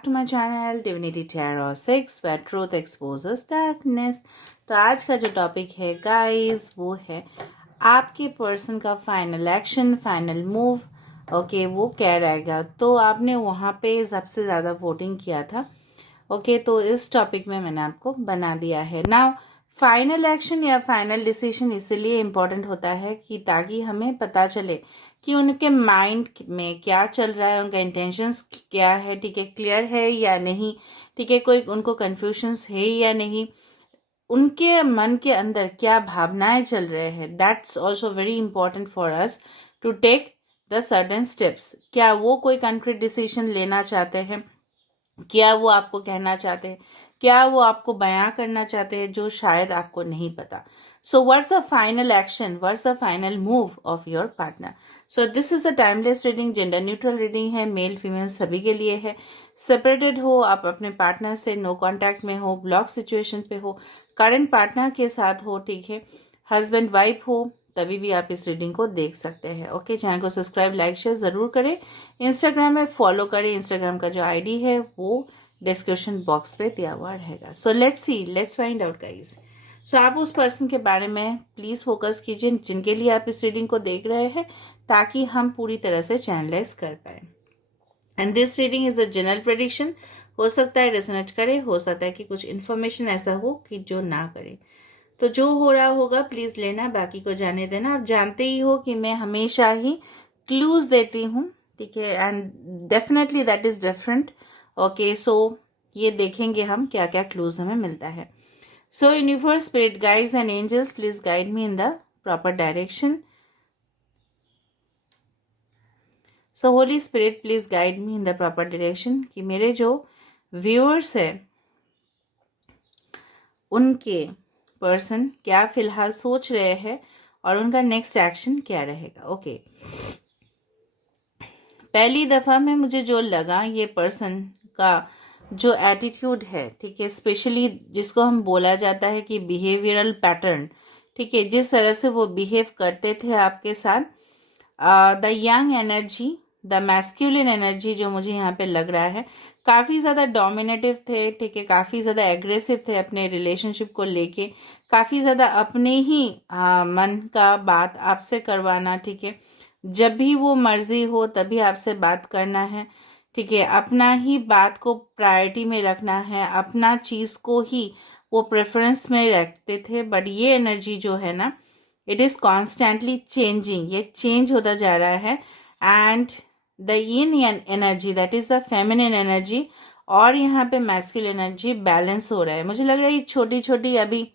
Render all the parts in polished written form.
back to my channel Divinity Tarot 6 where truth exposes darkness। तो आज का जो टॉपिक है गाइस वो है आपके पर्सन का final action, final move. Okay, वो क्या रहेगा। तो आपने वहाँ पे सबसे ज़्यादा वोटिंग किया था। ओके, तो इस टॉपिक में मैंने आपको बना दिया है। नाउ फाइनल एक्शन या फाइनल डिसीजन इसलिए इम्पोर्टेंट होता है कि ताकि हमें पता चले कि उनके माइंड में क्या चल रहा है, उनका इंटेंशंस क्या है, ठीक है, क्लियर है या नहीं, ठीक है, कोई उनको कन्फ्यूजन्स है या नहीं, उनके मन के अंदर क्या भावनाएं चल रहे हैं। That's also very important for us to take the certain steps. क्या वो कोई कंक्रीट डिसीजन लेना चाहते हैं, क्या वो आपको कहना चाहते हैं, क्या वो आपको बयां करना चाहते हैं जो शायद आपको नहीं पता। So what's a final action, what's a final move of your partner. So this is a timeless reading, gender neutral reading है, मेल फीमेल सभी के लिए है। सेपरेटेड हो आप अपने पार्टनर से, नो कांटेक्ट में हो, ब्लॉक सिचुएशन पे हो, करंट पार्टनर के साथ हो, ठीक है, हस्बैंड वाइफ हो, तभी भी आप इस रीडिंग को देख सकते हैं। ओके, चैनल को सब्सक्राइब लाइक शेयर ज़रूर करें। इंस्टाग्राम में फॉलो करें, इंस्टाग्राम का जो आईडी है वो डिस्क्रिप्शन बॉक्स पे दिया हुआ रहेगा। So let's see, let's find out guys. So आप उस पर्सन के बारे में प्लीज़ फोकस कीजिए जिनके लिए आप इस रीडिंग को देख रहे हैं, ताकि हम पूरी तरह से चैनलाइज कर पाए। And this reading is a general prediction. हो सकता है रेजोनेट करे, हो सकता है कि कुछ इन्फॉर्मेशन ऐसा हो कि जो ना करे। तो जो हो रहा होगा प्लीज लेना, बाकी को जाने देना। आप जानते ही हो कि मैं हमेशा ही क्लूज देती हूँ, ठीक है, and definitely that is different. Okay, so ये देखेंगे हम क्या क्या क्लूज हमें मिलता है। So universe, spirit guides and angels, please guide me in the proper direction. So holy spirit, please guide me in the proper direction कि मेरे जो व्यूअर्स है उनके पर्सन क्या फिलहाल सोच रहे हैं और उनका नेक्स्ट एक्शन क्या रहेगा। ओके, पहली दफ़ा में मुझे जो लगा, ये पर्सन का जो एटीट्यूड है, ठीक है, स्पेशली जिसको हम बोला जाता है कि बिहेवियरल पैटर्न, ठीक है, जिस तरह से वो बिहेव करते थे आपके साथ, the young energy, the masculine energy जो मुझे यहाँ पे लग रहा है, काफ़ी ज़्यादा डोमिनेटिव थे, ठीक है, काफ़ी ज़्यादा एग्रेसिव थे अपने रिलेशनशिप को लेके, काफ़ी ज़्यादा अपने ही मन का बात आपसे करवाना, ठीक है, जब भी वो मर्जी हो तभी आपसे बात करना है, ठीक है, अपना ही बात को प्रायोरिटी में रखना है, अपना चीज़ को ही वो प्रेफरेंस में रखते थे। बट ये एनर्जी जो है ना, इट इज़ कॉन्स्टेंटली चेंजिंग, ये चेंज होता जा रहा है। And the yin energy, that is the feminine energy, और यहाँ पे मैस्कुलिन एनर्जी बैलेंस हो रहा है। मुझे लग रहा है ये छोटी छोटी अभी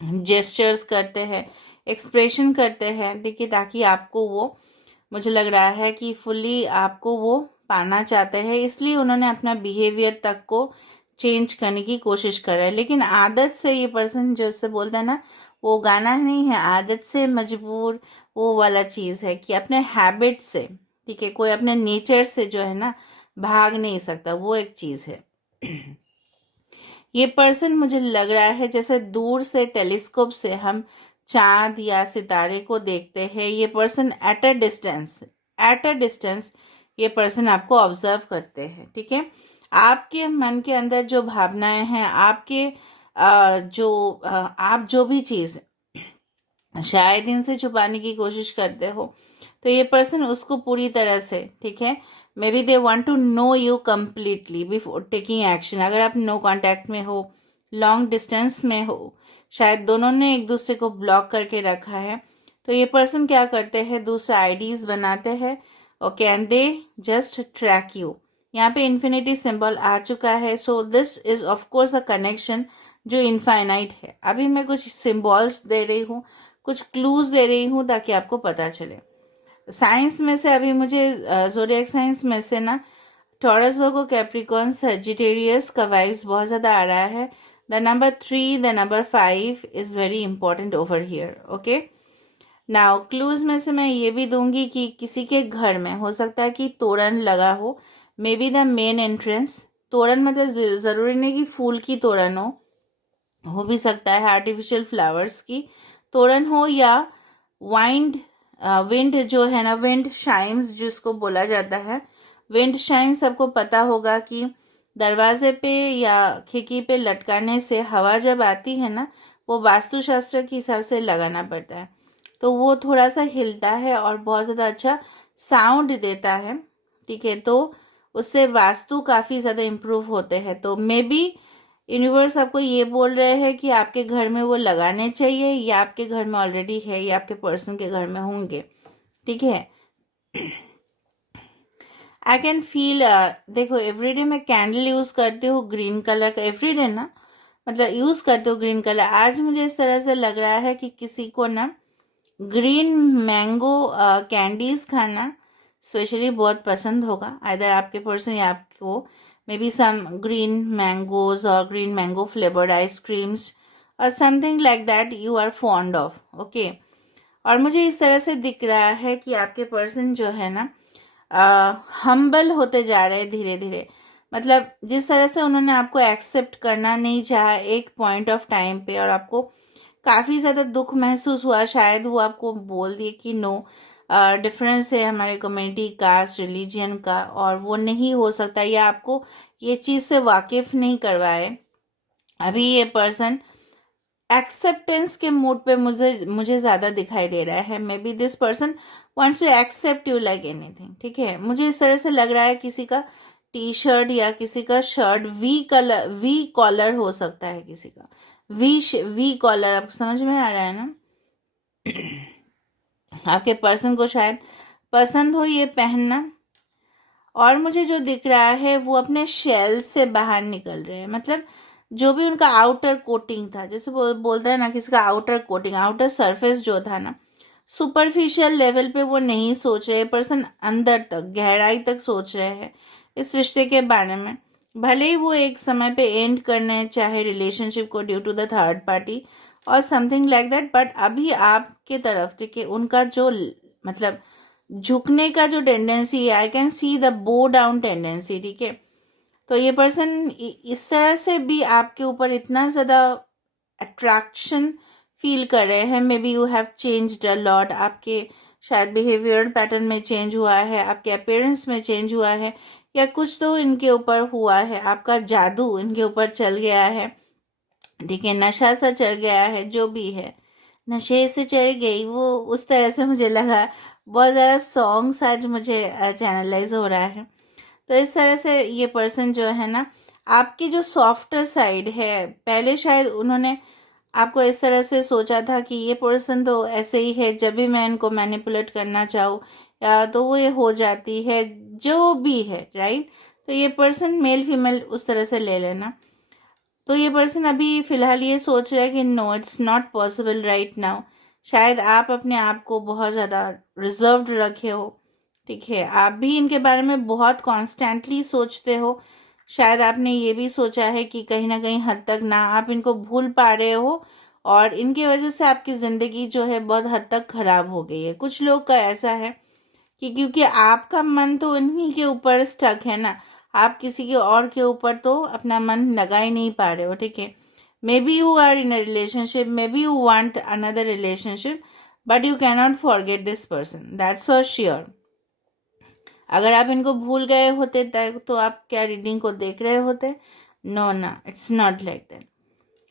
जेस्चर्स करते हैं, एक्सप्रेशन करते हैं, देखिए, ताकि आपको वो, मुझे लग रहा है कि फुल्ली आपको वो पाना चाहते हैं, इसलिए उन्होंने अपना बिहेवियर तक को चेंज करने की कोशिश करा है। लेकिन आदत से ये पर्सन जैसे बोलता है ना, वो गाना नहीं है, आदत से मजबूर, वो वाला चीज़ है कि अपने हैबिट से, ठीक है, कोई अपने नेचर से जो है ना भाग नहीं सकता, वो एक चीज़ है। ये पर्सन मुझे लग रहा है जैसे दूर से टेलीस्कोप से हम चांद या सितारे को देखते हैं, ये पर्सन एट अ डिस्टेंस ये पर्सन आपको ऑब्जर्व करते हैं, ठीक है। आपके मन के अंदर जो भावनाएं हैं, आपके आप जो भी चीज़ शायद इनसे छुपाने की कोशिश करते हो, तो ये पर्सन उसको पूरी तरह से, ठीक है, maybe they want to know you completely before taking action. अगर आप नो कॉन्टैक्ट में हो, लॉन्ग डिस्टेंस में हो, शायद दोनों ने एक दूसरे को ब्लॉक करके रखा है, तो ये पर्सन क्या करते हैं, दूसरा आईडीज बनाते हैं, okay, and they just track you. यहाँ पे इन्फिनिटी सिंबल आ चुका है। So this is of course a connection जो इनफाइनाइट है। अभी मैं कुछ सिंबल्स दे रही हूँ, कुछ क्लूज दे रही हूँ ताकि आपको पता चले। साइंस में से अभी मुझे ज़ोडिएक साइंस में से ना टॉरस, वर्गो, कैप्रिकॉर्न, सजिटेरियस का वाइब्स बहुत ज़्यादा आ रहा है। The number 3, the number 5 is very important over here. Okay, now clues में से मैं ये भी दूंगी कि किसी के घर में हो सकता है कि तोरण लगा हो, may be the main entrance. तोरण मतलब ज़रूरी नहीं कि फूल की तोरण हो भी सकता है आर्टिफिशियल फ्लावर्स की तोरण हो, या विंड जो है ना, विंड शाइम्स जिसको बोला जाता है, विंड शाइम्स सबको पता होगा कि दरवाजे पे या खिड़की पे लटकाने से हवा जब आती है ना, वो वास्तुशास्त्र के हिसाब से लगाना पड़ता है, तो वो थोड़ा सा हिलता है और बहुत ज़्यादा अच्छा साउंड देता है। ठीक है, तो उससे वास्तु काफ़ी ज़्यादा इम्प्रूव होते हैं। तो मे बी यूनिवर्स आपको ये बोल रहे हैं कि आपके घर में वो लगाने चाहिए, या आपके घर में ऑलरेडी है, या आपके पर्सन के घर में होंगे। ठीक है, आई कैन फील, देखो एवरीडे मैं कैंडल यूज़ करती हूँ ग्रीन कलर का, एवरीडे ना, मतलब यूज़ करती हूँ ग्रीन कलर। आज मुझे इस तरह से लग रहा है कि किसी को ना ग्रीन मैंगो कैंडीज खाना स्पेशली बहुत पसंद होगा, आइदर आपके पर्सन या आपको। Maybe some green mangoes और ग्रीन मैंगो फ्लेवर्ड आइसक्रीम्स और something like that you are fond of. Okay, और मुझे इस तरह से दिख रहा है कि आपके पर्सन जो है ना हम्बल होते जा रहे हैं धीरे धीरे। मतलब जिस तरह से उन्होंने आपको एक्सेप्ट करना नहीं चाहा एक पॉइंट ऑफ टाइम पे, और आपको काफ़ी ज़्यादा दुख महसूस हुआ, शायद वो आपको बोल दिए कि नो, डिफरेंस है हमारे कम्युनिटी, कास्ट, रिलीजन का, और वो नहीं हो सकता, या आपको ये चीज़ से वाकिफ़ नहीं करवाए। अभी ये पर्सन एक्सेप्टेंस के मूड पे मुझे ज़्यादा दिखाई दे रहा है। Maybe this person wants to accept you like anything. ठीक है, मुझे इस तरह से लग रहा है किसी का टी शर्ट या किसी का शर्ट वी कॉलर हो सकता है, किसी का वी कॉलर। आपको समझ में आ रहा है ना? आपके पर्सन को शायद पसंद हो ये पहनना। और मुझे जो दिख रहा है वो अपने शेल से बाहर निकल रहे हैं। मतलब जो भी उनका आउटर कोटिंग था, जैसे बोलते हैं ना किसी का आउटर कोटिंग, आउटर सरफेस जो था ना, सुपरफिशियल लेवल पे वो नहीं सोच रहे पर्सन, अंदर तक गहराई तक सोच रहे हैं इस रिश्ते के बारे में। भले ही वो एक समय पे एंड करने चाहे रिलेशनशिप को due to the third party और समथिंग लाइक दैट, बट अभी आपके तरफ, ठीक है, उनका जो मतलब झुकने का जो टेंडेंसी है, आई कैन सी द बो डाउन टेंडेंसी। ठीक है, तो ये पर्सन इस तरह से भी आपके ऊपर इतना ज़्यादा अट्रैक्शन फील कर रहे हैं। May be you have changed a lot, आपके शायद बिहेवियर पैटर्न में चेंज हुआ है, आपके अपीयरेंस में चेंज हुआ है, या कुछ तो इनके ऊपर हुआ है, आपका जादू इनके ऊपर चल गया है। ठीक है, नशा सा चढ़ गया है, जो भी है नशे से चढ़ गई, वो उस तरह से मुझे लगा। बहुत ज़्यादा सॉन्ग्स आज मुझे चैनलाइज हो रहा है। तो इस तरह से ये पर्सन जो है ना, आपकी जो सॉफ्टर साइड है, पहले शायद उन्होंने आपको इस तरह से सोचा था कि ये पर्सन तो ऐसे ही है, जब भी मैं इनको मैनिपुलेट करना चाहूँ या तो वो ये हो जाती है, जो भी है, राइट। तो ये पर्सन मेल फीमेल उस तरह से ले लेना। तो ये पर्सन अभी फ़िलहाल ये सोच रहा है कि no, it's not possible right now. शायद आप अपने आप को बहुत ज़्यादा रिजर्व्ड रखे हो। ठीक है, आप भी इनके बारे में बहुत कॉन्स्टेंटली सोचते हो। शायद आपने ये भी सोचा है कि कहीं ना कहीं हद तक ना आप इनको भूल पा रहे हो, और इनके वजह से आपकी ज़िंदगी जो है बहुत हद तक ख़राब हो गई है। कुछ लोग का ऐसा है कि क्योंकि आपका मन तो इन्हीं के ऊपर स्टक है ना, आप किसी के और के ऊपर तो अपना मन लगा ही नहीं पा रहे हो। ठीक है, maybe you are in a relationship, maybe you want another relationship, but you cannot forget this person, that's for sure. अगर आप इनको भूल गए होते तो आप क्या रीडिंग को देख रहे होते? नो ना, it's not like that.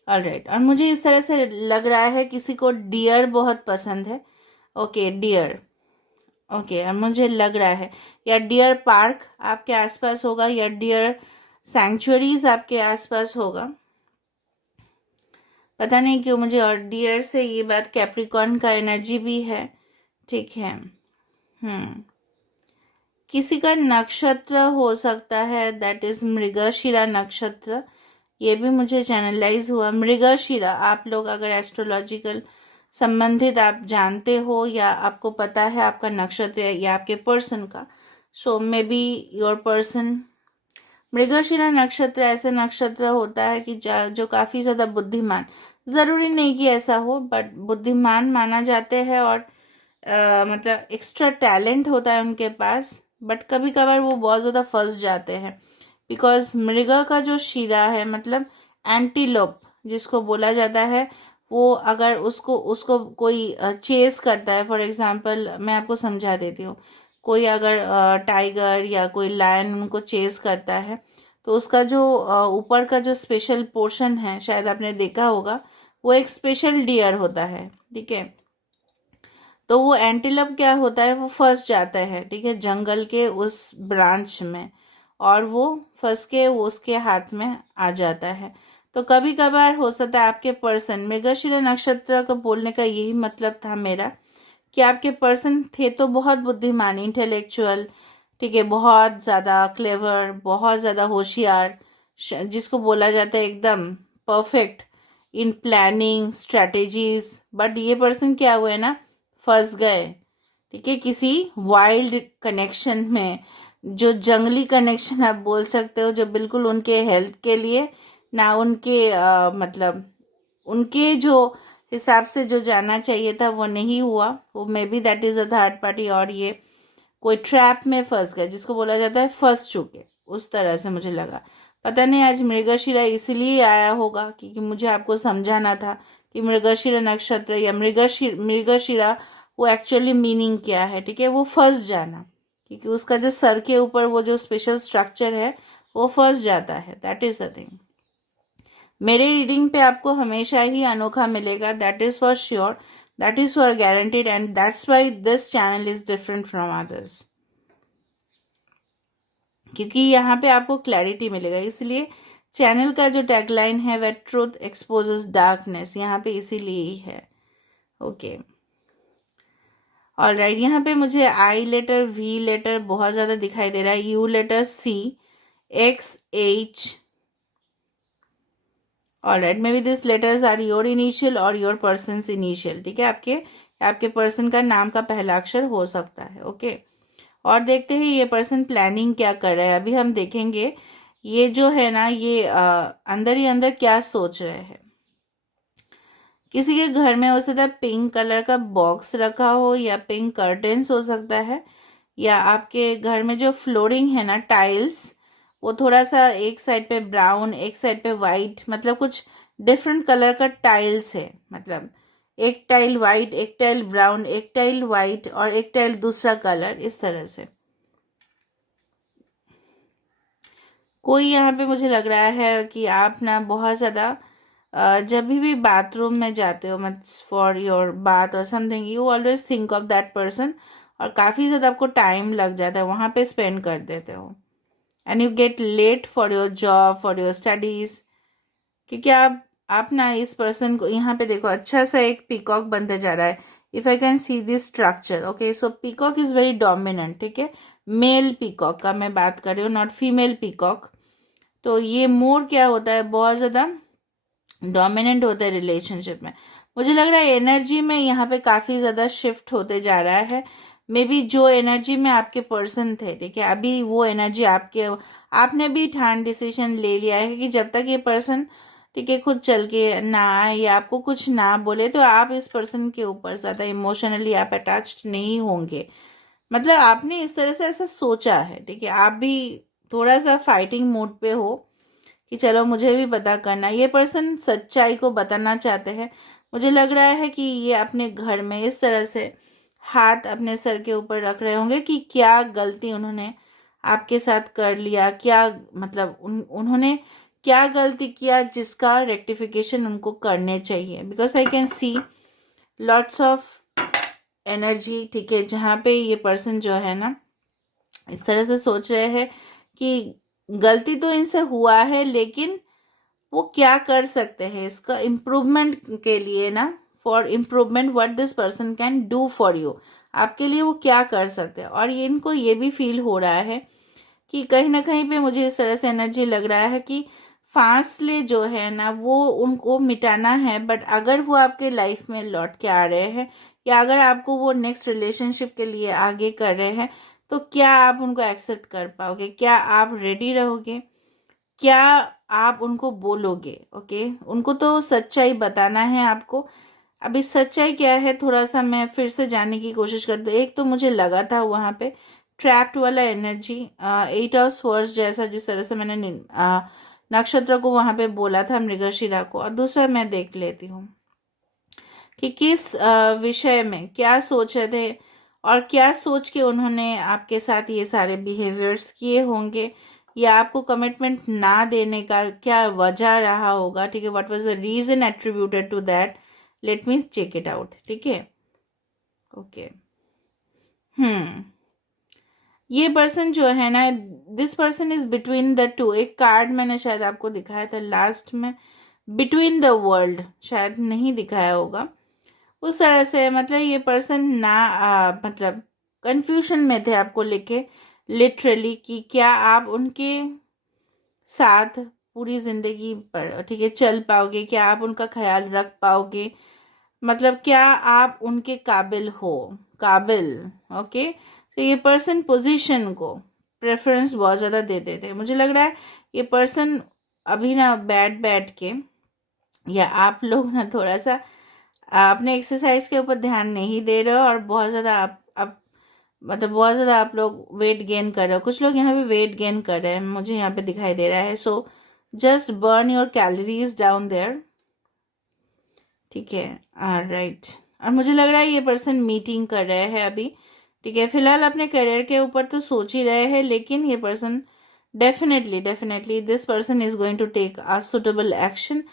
Alright, और मुझे इस तरह से लग रहा है किसी को डियर बहुत पसंद है। Okay, dear. ओके, अब मुझे लग रहा है या डियर पार्क आपके आसपास होगा, या डियर सैंक्चुअरीज आपके आसपास होगा, पता नहीं क्यों मुझे। और डियर से ये बात, कैप्रिकॉर्न का एनर्जी भी है। ठीक है, किसी का नक्षत्र हो सकता है, दैट इज मृगशिरा नक्षत्र। ये भी मुझे चैनलाइज हुआ। मृगशिरा, आप लोग अगर एस्ट्रोलॉजिकल संबंधित आप जानते हो या आपको पता है आपका नक्षत्र या आपके पर्सन का, so maybe your person. Mrigashira नक्षत्र ऐसे नक्षत्र होता है कि जो काफ़ी ज़्यादा बुद्धिमान, ज़रूरी नहीं कि ऐसा हो, बट बुद्धिमान माना जाते हैं, और मतलब एक्स्ट्रा टैलेंट होता है उनके पास, बट कभी कभार वो बहुत ज़्यादा फंस जाते हैं। बिकॉज मृगा का जो शिरा है, मतलब एंटीलोप जिसको बोला जाता है, वो अगर उसको उसको कोई चेस करता है, फॉर एग्जांपल मैं आपको समझा देती हूँ। कोई अगर टाइगर या कोई लायन उनको चेस करता है, तो उसका जो ऊपर का जो स्पेशल पोर्शन है, शायद आपने देखा होगा, वो एक स्पेशल डियर होता है, ठीक है। तो वो एंटीलोप क्या होता है, वो फंस जाता है, ठीक है, जंगल के उस ब्रांच में, और वो फंस के वो उसके हाथ में आ जाता है। तो कभी कभार हो सकता है आपके पर्सन, मृगशिरा नक्षत्र का बोलने का यही मतलब था मेरा, कि आपके पर्सन थे तो बहुत बुद्धिमान, इंटेलेक्चुअल, ठीक है, बहुत ज़्यादा क्लेवर, बहुत ज़्यादा होशियार, जिसको बोला जाता है एकदम perfect in planning strategies. But ये पर्सन क्या हुए ना, फंस गए, ठीक है, किसी वाइल्ड कनेक्शन में, जो जंगली कनेक्शन आप बोल सकते हो, जो बिल्कुल उनके हेल्थ के लिए ना, उनके मतलब उनके जो हिसाब से जो जाना चाहिए था वो नहीं हुआ। वो may be that is a third party, और ये कोई ट्रैप में फंस गए, जिसको बोला जाता है फंस चुके, उस तरह से मुझे लगा। पता नहीं आज मृगशिरा इसलिए आया होगा क्योंकि मुझे आपको समझाना था कि मृगशिरा नक्षत्र या मृगशिरा वो एक्चुअली मीनिंग क्या है, ठीक है, वो फंस जाना, क्योंकि उसका जो सर के ऊपर वो जो स्पेशल स्ट्रक्चर है वो फंस जाता है, दैट इज द थिंग। मेरे रीडिंग पे आपको हमेशा ही अनोखा मिलेगा, that is for sure, that is for guaranteed, and that's why this channel is different from others, क्योंकि यहाँ पे आपको क्लैरिटी मिलेगा। इसलिए चैनल का जो टैगलाइन है वह ट्रूथ एक्सपोजेस डार्कनेस, यहाँ पे इसीलिए ही है। ओके, ऑलराइट, यहाँ पे मुझे आई लेटर, वी लेटर बहुत ज़्यादा दिखाई दे रहा है, U letter, C, X, H. Alright, maybe this letters are your initial or your person's initial, ठीक है, आपके पर्सन का नाम का पहला अक्षर हो सकता है। ओके, और देखते हैं ये पर्सन प्लानिंग क्या कर रहा है। अभी हम देखेंगे ये जो है ना, ये अंदर ही अंदर क्या सोच रहे हैं। किसी के घर में हो सकता है पिंक कलर का बॉक्स रखा हो, या पिंक कर्टेन्स हो सकता है, या आपके घर में जो फ्लोरिंग है ना, टाइल्स, वो थोड़ा सा एक साइड पे ब्राउन, एक साइड पे वाइट, मतलब कुछ डिफरेंट कलर का टाइल्स है, मतलब एक टाइल वाइट, एक टाइल ब्राउन, एक टाइल वाइट, और एक टाइल दूसरा कलर, इस तरह से। कोई यहाँ पे मुझे लग रहा है कि आप ना बहुत ज़्यादा जब भी बाथरूम में जाते हो, मत फॉर योर बाथ और something, you always think of that person, और काफ़ी ज़्यादा आपको टाइम लग जाता है, वहाँ पे स्पेंड कर देते हो, and you get late for your job, for your studies, क्योंकि आप ना इस पर्सन को, यहाँ पे देखो अच्छा सा एक पीकॉक बनते जा रहा है, if I can see this structure. Okay, so peacock is very dominant, ठीक है, मेल पीकॉक का मैं बात कर रही हूँ, नॉट फीमेल पीकॉक। तो ये मोर क्या होता है, बहुत ज़्यादा डोमिनेंट होता है रिलेशनशिप में। मुझे लग रहा है एनर्जी में यहाँ पे काफ़ी ज़्यादा शिफ्ट होते जा रहा है। मे बी जो एनर्जी में आपके पर्सन थे, ठीक है, अभी वो एनर्जी आपने भी ठान डिसीजन ले लिया है कि जब तक ये पर्सन, ठीक है, खुद चल के ना आए या आपको कुछ ना बोले, तो आप इस पर्सन के ऊपर ज़्यादा इमोशनली आप अटैच्ड नहीं होंगे। मतलब आपने इस तरह से ऐसा सोचा है, ठीक है, आप भी थोड़ा सा फाइटिंग मोड पे हो कि चलो मुझे भी पता करना। ये पर्सन सच्चाई को बताना चाहते हैं। मुझे लग रहा है कि ये अपने घर में इस तरह से हाथ अपने सर के ऊपर रख रहे होंगे कि क्या गलती उन्होंने आपके साथ कर लिया, क्या मतलब उन्होंने क्या गलती किया जिसका रेक्टिफिकेशन उनको करने चाहिए। Because I can see lots of energy, ठीक है, जहाँ पे ये पर्सन जो है ना इस तरह से सोच रहे हैं कि गलती तो इनसे हुआ है, लेकिन वो क्या कर सकते हैं इसका इम्प्रूवमेंट के लिए ना, for improvement what this person can do for you, आपके लिए वो क्या कर सकते हैं। और ये इनको ये भी फील हो रहा है कि कहीं ना कहीं पे मुझे इस तरह से एनर्जी लग रहा है कि फासले जो है ना वो उनको मिटाना है। बट अगर वो आपके लाइफ में लौट के आ रहे हैं, या अगर आपको वो नेक्स्ट रिलेशनशिप के लिए आगे कर रहे हैं, तो क्या आप उनको एक्सेप्ट कर पाओगे, क्या आप रेडी रहोगे, क्या आप उनको बोलोगे। ओके, उनको तो सच्चाई बताना है आपको। अभी सच्चाई क्या है, थोड़ा सा मैं फिर से जानने की कोशिश करती हूँ। एक तो मुझे लगा था वहाँ पे ट्रैक्ट वाला एनर्जी, 8 ऑफ स्वर्ड्स जैसा, जिस तरह से मैंने नक्षत्र को वहाँ पे बोला था, मृगशिरा को। और दूसरा मैं देख लेती हूँ कि किस विषय में क्या सोच रहे थे, और क्या सोच के उन्होंने आपके साथ ये सारे बिहेवियर्स किए होंगे, या आपको कमिटमेंट ना देने का क्या वजह रहा होगा, ठीक है, what was the reason attributed to that, let me check it out, ठीक है। ओके, ये पर्सन जो है ना, this person is between the two. एक कार्ड मैंने शायद आपको दिखाया था लास्ट में, बिटवीन द वर्ल्ड, शायद नहीं दिखाया होगा उस तरह से। मतलब ये पर्सन ना मतलब कंफ्यूजन में थे आपको लेके, लिटरली, कि क्या आप उनके साथ पूरी जिंदगी पर, ठीक है, चल पाओगे, क्या आप उनका ख्याल रख पाओगे, मतलब क्या आप उनके काबिल हो, काबिल। ओके, तो ये पर्सन पोजीशन को प्रेफरेंस बहुत ज़्यादा देते थे। मुझे लग रहा है ये पर्सन अभी ना बैठ बैठ के, या आप लोग ना थोड़ा सा अपने एक्सरसाइज के ऊपर ध्यान नहीं दे रहे हो, और बहुत ज़्यादा आप मतलब बहुत ज़्यादा आप लोग वेट गेन कर रहे हो। कुछ लोग यहाँ पे वेट गेन कर रहे हैं, मुझे यहाँ पे दिखाई दे रहा है। So just burn your calories down there, ठीक है, राइट। और मुझे लग रहा है ये पर्सन मीटिंग कर रहे हैं अभी, ठीक है। फिलहाल अपने करियर के ऊपर तो सोच ही रहे हैं, लेकिन ये person definitely this person is going to take a suitable action,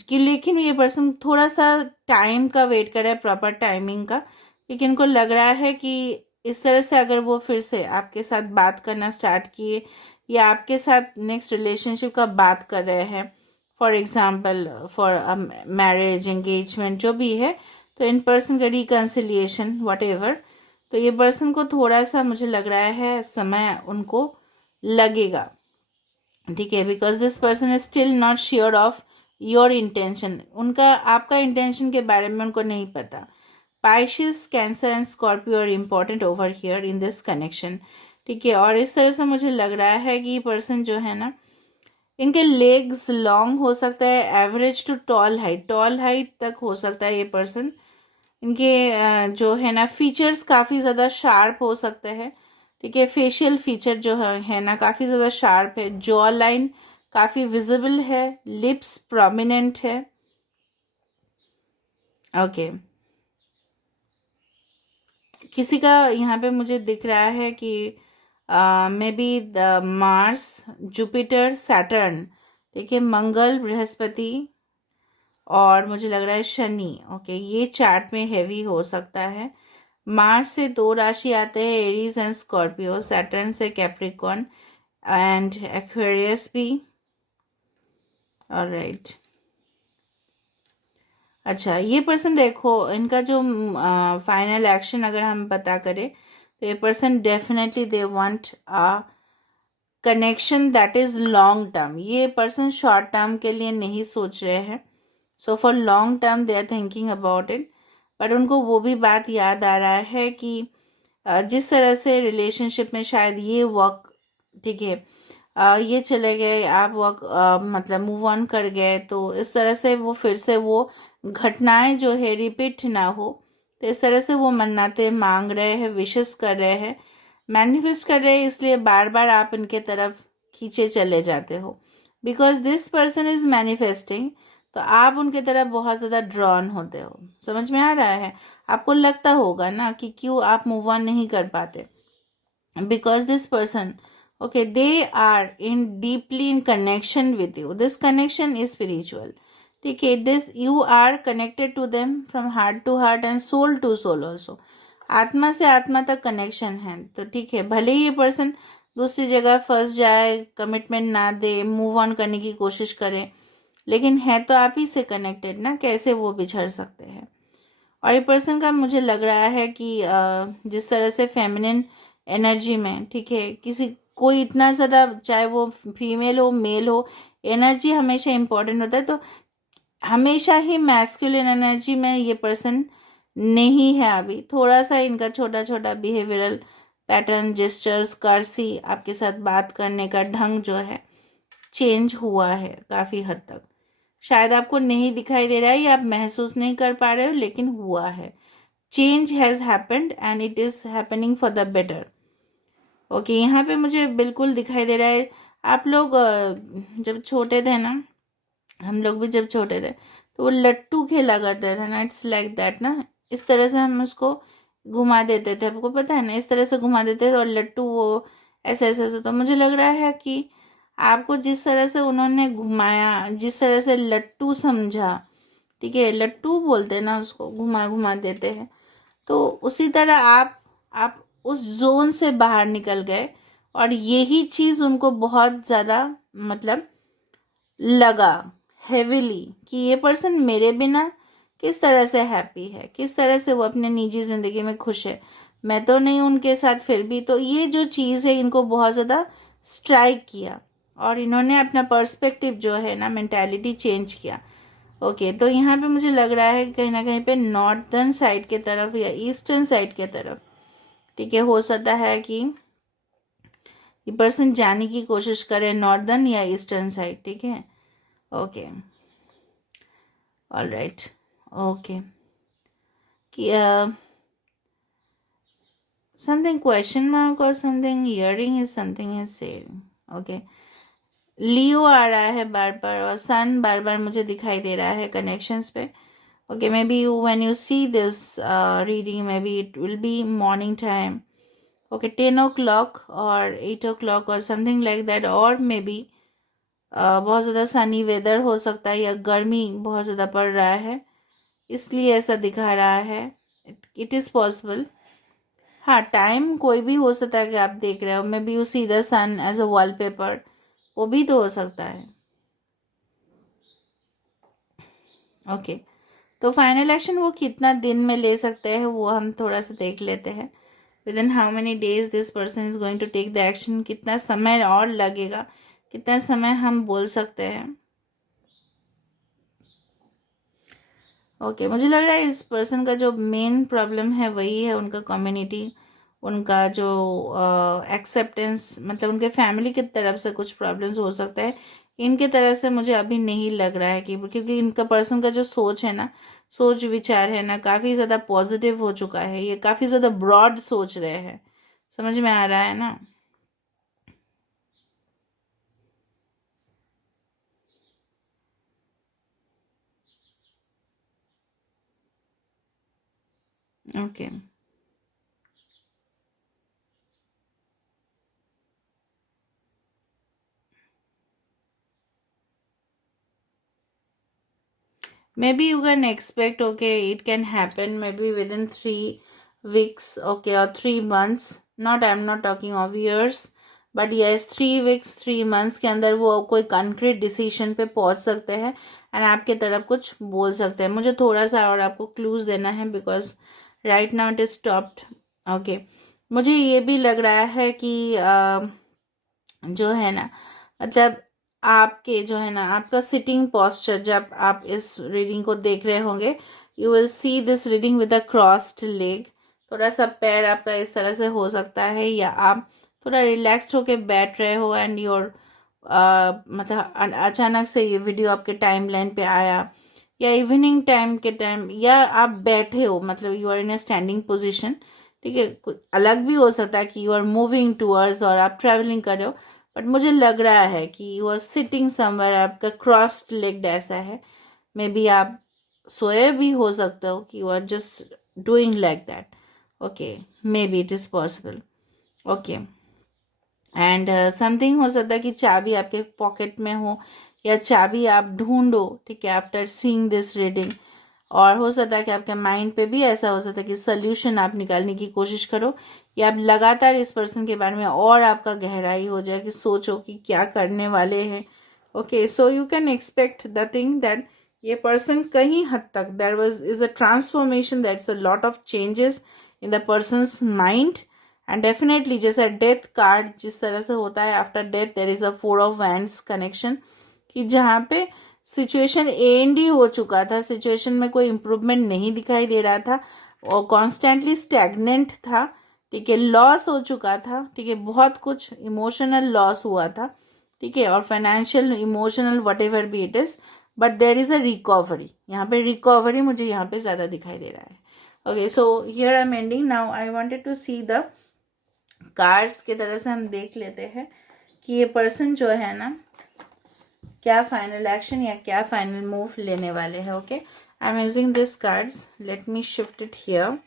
कि लेकिन ये पर्सन थोड़ा सा टाइम का वेट कर रहा है, प्रॉपर टाइमिंग का। लेकिन इनको लग रहा है कि इस तरह से अगर वो फिर से आपके साथ बात करना स्टार्ट किए, या आपके साथ नेक्स्ट रिलेशनशिप का बात कर रहे हैं, for example for marriage, engagement, जो भी है, तो इन पर्सन का रिकन्सिलिएशन वट एवर, तो ये पर्सन को थोड़ा सा मुझे लग रहा है समय उनको लगेगा, ठीक है, because this person is still not sure of your intention. उनका आपका इंटेंशन के बारे में उनको नहीं पता। Pisces, Cancer and Scorpio are important over here in this connection, ठीक है। और इस तरह से मुझे लग रहा है कि ये पर्सन जो है ना, इनके लेग्स लॉन्ग हो सकता है, एवरेज टू टॉल हाइट तक हो सकता है ये पर्सन। इनके जो है ना फीचर्स काफ़ी ज़्यादा शार्प हो सकते हैं, ठीक है। फेशियल फीचर जो है ना काफ़ी ज़्यादा शार्प है, जॉ लाइन काफ़ी विजिबल है, लिप्स प्रोमिनेंट है। ओके, किसी का यहाँ पे मुझे दिख रहा है कि may be the Mars, Jupiter, Saturn, ठीक है, मंगल, बृहस्पति, और मुझे लग रहा है शनि। ओके, ये चार्ट में हैवी हो सकता है। मार्स से दो राशि आते हैं, एरीज एंड स्कॉर्पियो, सैटर्न से कैप्रिकॉन एंड एक्वेरियस भी। ऑलराइट, अच्छा, ये पर्सन देखो, इनका जो फाइनल एक्शन अगर हम पता करें, तो ये person definitely they want a connection that is long term. ये पर्सन शॉर्ट टर्म के लिए नहीं सोच रहे हैं, so for long term they are thinking about it. पर उनको वो भी बात याद आ रहा है कि जिस तरह से रिलेशनशिप में शायद ये वर्क, ठीक है, ये चले गए, आप वर्क मतलब मूव ऑन कर गए, तो इस तरह से वो फिर से वो घटनाएं जो है रिपीट ना हो, तो इस तरह से वो मन्नतें मांग रहे हैं, विशेस कर रहे हैं, मैनिफेस्ट कर रहे हैं, इसलिए बार बार आप इनके तरफ खींचे चले जाते हो, because this person is manifesting, तो आप उनके तरफ बहुत ज़्यादा ड्रॉन होते हो। समझ में आ रहा है? आपको लगता होगा ना कि क्यों आप मूव ऑन नहीं कर पाते, because this person, okay, they are in deeply in connection with you. This connection is spiritual, ठीक है। this you are connected to them from heart to heart and soul to soul also, आत्मा से आत्मा तक connection है, तो ठीक है। भले ही ये पर्सन दूसरी जगह फंस जाए, कमिटमेंट ना दे, मूव ऑन करने की कोशिश करे, लेकिन है तो आप ही से कनेक्टेड ना, कैसे वो बिछड़ सकते हैं। और ये पर्सन का मुझे लग रहा है कि जिस तरह से फेमिनिन एनर्जी में, ठीक है, किसी कोई इतना ज़्यादा, चाहे वो फीमेल हो मेल हो, एनर्जी हमेशा इम्पोर्टेंट होता है, तो हमेशा ही मैस्कुलिन एनर्जी में ये पर्सन नहीं है। अभी थोड़ा सा इनका छोटा छोटा बिहेवियरल पैटर्न, जेस्चर्स, कर्सी, आपके साथ बात करने का ढंग जो है चेंज हुआ है काफ़ी हद तक। शायद आपको नहीं दिखाई दे रहा है या आप महसूस नहीं कर पा रहे हो, लेकिन हुआ है। Change has happened and it is happening for the better. Okay, यहाँ पे मुझे बिल्कुल दिखाई दे रहा है, आप लोग जब छोटे थे ना, हम लोग भी जब छोटे थे, तो वो लट्टू खेला करते थे ना, इट्स लाइक दैट ना, इस तरह से हम उसको घुमा देते थे, आपको पता है ना, इस तरह से घुमा देते थे, और लट्टू वो ऐसे ऐसे ऐसे। तो मुझे लग रहा है कि आपको जिस तरह से उन्होंने घुमाया, जिस तरह से लट्टू समझा, ठीक है, लट्टू बोलते हैं ना उसको, घुमा घुमा देते हैं, तो उसी तरह आप उस जोन से बाहर निकल गए और यही चीज़ उनको बहुत ज़्यादा मतलब लगा हेविली कि ये पर्सन मेरे बिना किस तरह से हैप्पी है, किस तरह से वो अपने निजी ज़िंदगी में खुश है, मैं तो नहीं उनके साथ फिर भी। तो ये जो चीज़ है इनको बहुत ज़्यादा स्ट्राइक किया और इन्होंने अपना पर्सपेक्टिव जो है ना, मेंटालिटी चेंज किया। ओके, तो यहाँ पे मुझे लग रहा है कहीं ना कहीं पे नॉर्दर्न साइड के तरफ या ईस्टर्न साइड के तरफ, ठीक है, हो सकता है कि ये पर्सन जाने की कोशिश करे नॉर्दर्न या ईस्टर्न साइड, ठीक है। ओके, ऑल राइट, ओके, कि समथिंग क्वेश्चन मार्क और something hearing is something is said. Okay, Leo आ रहा है बार बार और सन बार बार मुझे दिखाई दे रहा है कनेक्शंस पे। Okay, may be when you see this reading, may be it will be morning time, okay, 10 o'clock और 8 o'clock और समथिंग लाइक दैट, और मे बी बहुत ज़्यादा सनी वेदर हो सकता है या गर्मी बहुत ज़्यादा पड़ रहा है इसलिए ऐसा दिखा रहा है। It is possible. हाँ, टाइम कोई भी हो सकता है कि आप देख रहे हो, maybe you see the sun as a wallpaper, वो भी तो हो सकता है। ओके, तो फाइनल एक्शन वो कितना दिन में ले सकते हैं वो हम थोड़ा सा देख लेते हैं। Within how many days this person is going to take the action, कितना समय और लगेगा, कितना समय हम बोल सकते हैं। ओके, मुझे लग रहा है इस पर्सन का जो मेन प्रॉब्लम है वही है उनका कम्युनिटी, उनका जो एक्सेप्टेंस, मतलब उनके फैमिली की तरफ से कुछ प्रॉब्लम्स हो सकता है। इनके तरफ से मुझे अभी नहीं लग रहा है कि, क्योंकि इनका पर्सन का जो सोच है ना, सोच विचार है ना, काफ़ी ज़्यादा पॉजिटिव हो चुका है, ये काफ़ी ज़्यादा ब्रॉड सोच रहे हैं। समझ में आ रहा है ना। Okay, maybe you can expect, okay, it can happen maybe within 3 weeks, okay, or 3 months, not, I'm not talking of years, but yes, 3 weeks 3 months के अंदर वो कोई कंक्रीट डिसीजन पे पहुंच सकते हैं एंड आपके तरफ कुछ बोल सकते हैं। मुझे थोड़ा सा और आपको क्लूज देना है because right now it is stopped. Okay, मुझे ये भी लग रहा है कि जो है ना, मतलब आपके जो है ना, आपका सिटिंग पोस्चर, जब आप इस रीडिंग को देख रहे होंगे, you will see this reading with a crossed leg. थोड़ा सा पैर आपका इस तरह से हो सकता है या आप थोड़ा रिलैक्स्ड होके बैठ रहे हो एंड योर मतलब अचानक से ये वीडियो आपके टाइम लाइन पे आया या इवनिंग टाइम के टाइम, या आप बैठे हो, मतलब you are in a standing position, ठीक है, कुछ अलग भी हो सकता है कि यू आर मूविंग टूवर्ड्स और आप ट्रैवलिंग कर रहे हो, बट मुझे लग रहा है कि यू आर सिटिंग समवेयर, आपका क्रॉस्ड लेग्ड ऐसा है। मे बी आप सोए भी हो सकते हो कि you are just doing like that. Okay, maybe it is possible. Okay, and something हो सकता है कि चाबी आपके पॉकेट में हो या चाबी आप ढूंढो, ठीक है, आफ्टर सीइंग दिस रीडिंग। और हो सकता है कि आपके माइंड पे भी ऐसा हो सकता है कि सोल्यूशन आप निकालने की कोशिश करो या आप लगातार इस पर्सन के बारे में और आपका गहराई हो जाए कि सोचो कि क्या करने वाले हैं। Okay, so you can expect the thing that ये पर्सन कहीं हद तक there was is a transformation, that's a lot of changes in the person's mind and definitely जैसा डेथ कार्ड जिस तरह से होता है, after death there is a 4 of Wands connection, कि जहाँ पे सिचुएशन एंड ही हो चुका था, सिचुएशन में कोई इम्प्रूवमेंट नहीं दिखाई दे रहा था और कॉन्स्टेंटली स्टैग्नेंट था, ठीक है, लॉस हो चुका था, ठीक है, बहुत कुछ इमोशनल लॉस हुआ था, ठीक है, और financial emotional what ever be it is, but there is a recovery, यहाँ पे रिकवरी मुझे यहाँ पे ज़्यादा दिखाई दे रहा है। Okay, so here I am ending now. I wanted to see the cards की तरह से हम देख लेते हैं कि ये पर्सन जो है ना क्या फाइनल एक्शन या क्या फाइनल मूव लेने वाले हैं। Okay, I am using this cards, let me shift it here.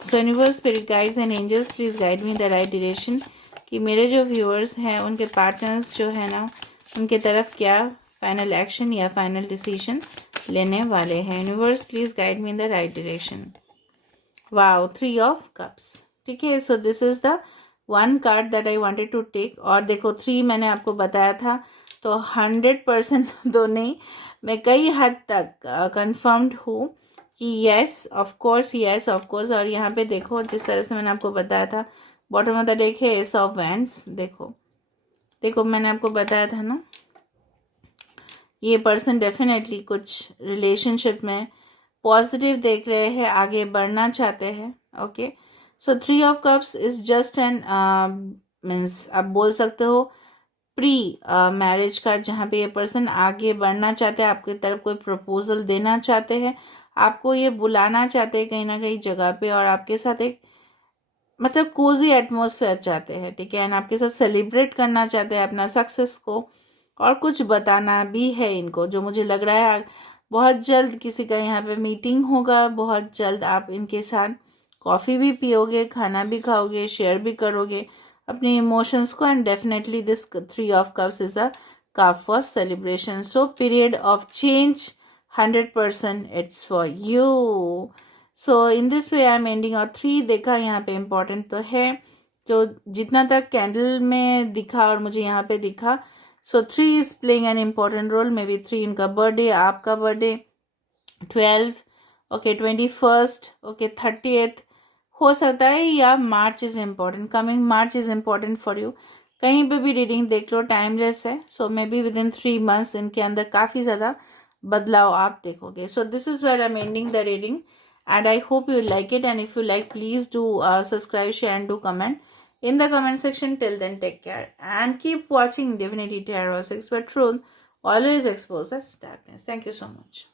So universe, spirit guides and angels, please guide me in the right direction कि मेरे जो व्यूअर्स हैं उनके पार्टनर्स जो है ना उनके तरफ क्या फाइनल एक्शन या फाइनल डिसीजन लेने वाले हैं। Universe please guide me in the right direction. Wow, 3 of cups. ठीक है, so this is the one card that I wanted to take. और देखो 3 मैंने आपको बताया था, तो 100% तो नहीं, मैं कई हद तक कंफर्म्ड हूँ कि yes of course, yes of course. और यहाँ पे देखो जिस तरह से मैंने आपको बताया था, बॉटम ऑफ द डेक है एस ऑफ वैंड्स। देखो देखो मैंने आपको बताया था ना, ये पर्सन डेफिनेटली कुछ रिलेशनशिप में पॉजिटिव देख रहे हैं, आगे बढ़ना चाहते हैं। Okay, so 3 of cups is just an means आप बोल सकते हो प्री मैरिज का, जहाँ पे ये पर्सन आगे बढ़ना चाहते हैं, आपकी तरफ कोई प्रपोजल देना चाहते हैं, आपको ये बुलाना चाहते हैं कहीं ना कहीं जगह पे, और आपके साथ एक मतलब कोजी एटमोसफेयर चाहते हैं। ठीक है, एंड आपके साथ सेलिब्रेट करना चाहते हैं अपना सक्सेस को, और कुछ बताना भी है इनको, जो मुझे लग रहा है बहुत जल्द किसी का यहाँ पे मीटिंग होगा, बहुत जल्द आप इनके साथ कॉफ़ी भी पियोगे, खाना भी खाओगे, शेयर भी करोगे अपने इमोशंस को। And definitely this 3 of cups is a cup for celebration. So period of change 100% it's for you. So in this way I am ending. और 3 देखा यहाँ पे इम्पोर्टेंट तो है, जो जितना तक कैंडल में दिखा और मुझे यहाँ पे दिखा, so 3 is playing an important role. Maybe 3 इनका बर्थडे, आपका बर्थडे 12, ओके 21, ओके 30th हो सकता है, या March is important, coming March is important for you. कहीं पे भी रीडिंग देख लो, टाइमलेस है। So maybe within 3 months इनके अंदर काफ़ी ज़्यादा बदलाव आप देखोगे। So this is where I am ending the reading, and I hope you like it. And if you like, please do subscribe, share and do comment in the comment section. Till then, take care and keep watching Divinity Tarot 6, where truth always exposes darkness. Thank you so much.